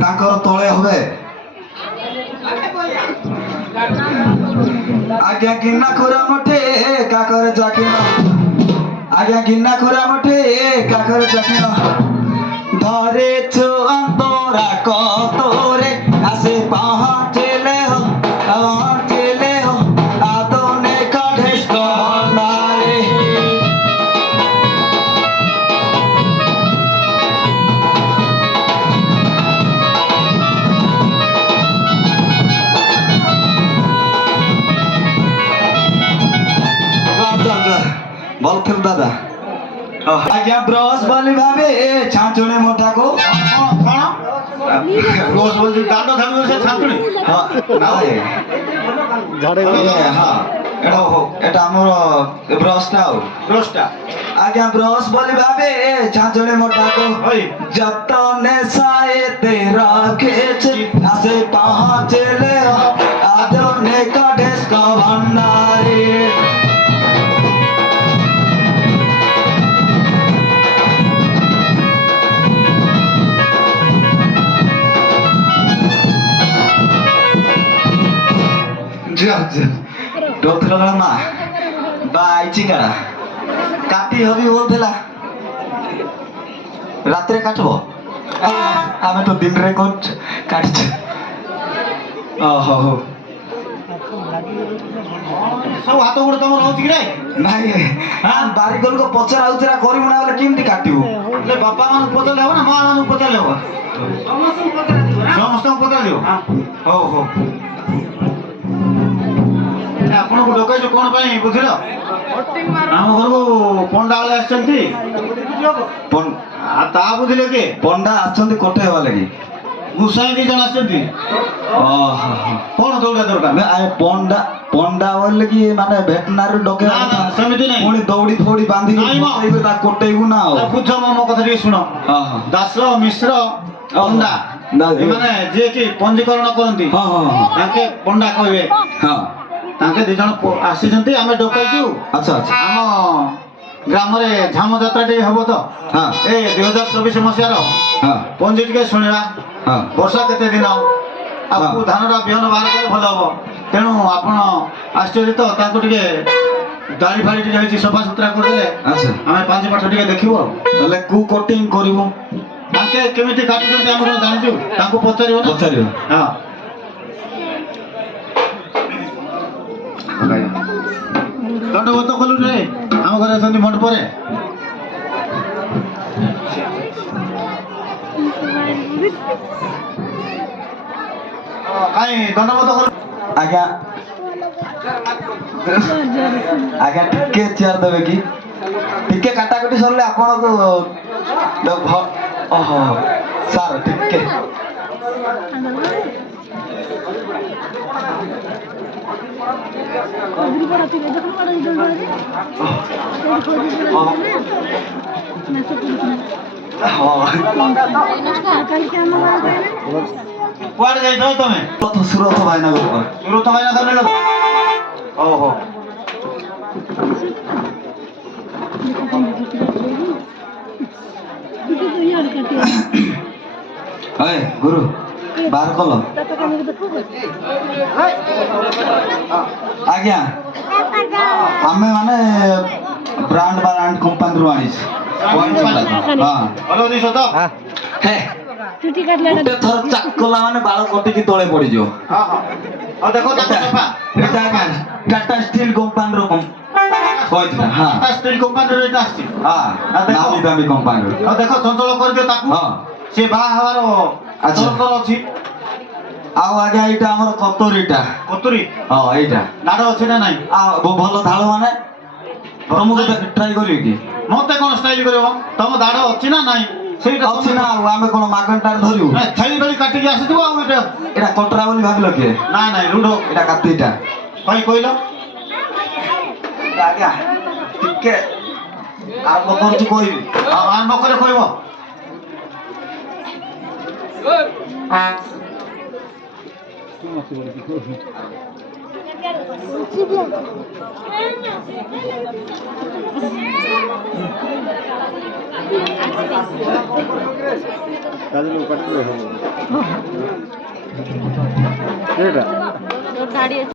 ତାଙ୍କର ତଳେ হবে ଆଜ୍ଞା ଗିନା ଖୁରା ମଠେ କାକର ଚାକିନ ଆଜ୍ଞା ଗିନା ଖୁରା ମଠେ କାକର ଚାକିନ ধরেছো অন্তরা কতরে আসে পৌঁছলে হো আদনে কাঢেস কন্দারে বলতেন দাদা আজ্ঞা ব্রস বলি ভাবে ছাঁচুনে মোটাকো ব্রস বলছি দাঁত ধারু সে ছাঁচুনি এটা আমার ব্রসটা ব্রসটা আজ্ঞা ব্রস বলি ভাবে ছাঁচুনে মোটাকো যতনে সায়েতে রাখেছে আসে পৌঁছলে আদনে কাঢেস কন্দারে ଡରୁଥିଲା ମା ବା ଆଇଛି କାରା କାଟି ହବି ବୋଲଥିଲା ରାତିରେ କାଟିବ ଆମେ ତ ଦିନରେ କାଟିଛୁ ଓହୋ ହଉ ସବୁ ହାତ ଗୋଡ଼ ତମର ରହୁଛି କି ନାଇଁ ନାଇଁ ବାରିକଲକୁ ପଚରା ଉଚରା କରିବୁ ନା ବୋଲେ କେମିତି କାଟିବୁ ହେଲେ ବାପା ମାନଙ୍କୁ ପଚାରିଲେ ହବ ନା ମା ମାନଙ୍କୁ ପଚାରିଲେ ହବ ସମସ୍ତଙ୍କୁ ପଚାରିବ ହଉ ହଉ ଆପଣଙ୍କୁ ଡକାଇଛୁ କଣ ପାଇଁ ବୁଝିଲ ଆମ ଘରକୁ ପଣ୍ଡା ବେଳେ ଆସିଛନ୍ତି ତା ବୁଝିଲେ କି ପଣ୍ଡା ଆସିଛନ୍ତି କୋଠେ ହେବା ଲାଗି ଗୁସାଇ ଦି ଜଣ ଆସିଛନ୍ତି କଣ ଦୌଡ଼ା ଦୌଡ଼ା ପଣ୍ଡା ପଣ୍ଡା ବୋଲେ କି ମାନେ ଭେଟନାରୀ ଡକେ ସେମିତି ନାହିଁ ପୁଣି ଦୌଡ଼ି ଫୌଡ଼ି ବାନ୍ଧିକି ତା କୋଟେଇବୁ ନା ଆଉ ବୁଝ ମୋ କଥା ଟିକେ ଶୁଣ ଦାସ ମିଶ୍ର ପଣ୍ଡା ମାନେ ଯିଏ କି ପଞ୍ଜୀକରଣ କରନ୍ତି ତାଙ୍କେ ପଣ୍ଡା କହିବେ ତାଙ୍କେ ଦି ଜଣ ଆସିଛନ୍ତି ଆମେ ଡକାଇଛୁ ଆଚ୍ଛା ଆଚ୍ଛା ଆମ ଗ୍ରାମରେ ଝାମ ଯାତ୍ରା ଟିକେ ହବ ତ ଏ 2024 ମସିହାର ପଞ୍ଜି ଟିକେ ଶୁଣିବା ବର୍ଷା କେତେ ଦିନ ଆଉ ଧାନଟା ବିହନ ବାହାର କଲେ ଭଲ ହବ ତେଣୁ ଆପଣ ଆସିଛନ୍ତି ତ ତାଙ୍କୁ ଟିକେ ଦାଢ଼ି ଫାଡ଼ି ଟିକେ ହେଇଛି ସଫାସୁତୁରା କରିଦେଲେ ଆମେ ପାଞ୍ଚ ପାଠ ଟିକେ ଦେଖିବୁ ହେଲେ କୁ କୋଟିଂ କରିବୁ ତାଙ୍କେ କେମିତି କାଟୁଛନ୍ତି ଆମେ କଣ ଜାଣିଛୁ ତାଙ୍କୁ ପଚାରିବ ହଁ ଦଣ୍ଡବତ କଲୁ ରେ ଆମ ଘରେ ଅଛନ୍ତି ମଣ୍ଡପରେ କାଇଁ ଦଣ୍ଡବତ କଲୁ ଆଜ୍ଞା ଆଜ୍ଞା ଟିକେ ଚେୟାର ଦେବେ କି ଟିକେ କାଟାକୁଟି ସରିଲେ ଆପଣଙ୍କୁ ଓହୋ ସାର୍ ଟିକେ କୁଆଡ଼େ ଯାଇଛ ତମେ ସୁରଥ ଭାଇନଗର ସୁରଥ ଭାଇନଗର ଓହୋ ଗୁରୁ ବାହାର କଲ ଆଜ୍ଞା ଆମେ ମାନେ ବ୍ରାଣ୍ଡ କମ୍ପାନୀରୁ ଆଣିଛୁ ଭଲ ଜିନିଷ ତ ଗୋଟେ ଥର ଚାକ କଲା ମାନେ ବାଳ କଟିକି ତଳେ ପଡିଯିବ ଦେଖ ଏଟା ଟାଟା ଷ୍ଟିଲ କମ୍ପାନୀର କହିଥିଲା ଟାଟା ଷ୍ଟିଲ କମ୍ପାନୀର ଏଇଟା ଆସିଛି ଦାମୀ ଦାମୀ କମ୍ପାନୀର ଦେଖ ଚଞ୍ଚଳ କରିଦିଅ ତାକୁ ସେ ବାହା ହେବାର ଦରକାର ଅଛି ଆଉ ଆଜ୍ଞା ଏଇଟା ଆମର କତୁରୀଟା କତୁରୀ ଏଇଟା ନାଡ଼ ଅଛି ନା ନାଇଁ ଭଲ ଧାଳ ମାନେ ତମକୁ ଟ୍ରାଏ କରିବି କି ମତେ କଣ ଷ୍ଟାଇଲ କରିବ ତମ ଦାଢ଼ ଅଛି ନା ନାଇଁ ସେଇଟା ଅଛି ନା ଆଉ ଆମେ କଣ ମାଗଣାଟାରେ ଧରିବୁ ଛେଳି ଭଳି କାଟିକି ଆସିଥିବ ଆଉ ଏଇଟା କଟରା ବୋଲି ଭାବିଲ କିଏ ନାଇଁ ନାଇଁ ରୁଢ଼ ଏଇଟା କାତିଟା ଭାଇ କହିଲ ଆଜ୍ଞା ଟିକେ ଆରମ୍ଭ କରୁଛି କହିବି ଆରମ୍ଭ করে କହିବ দাঁড়িয়ে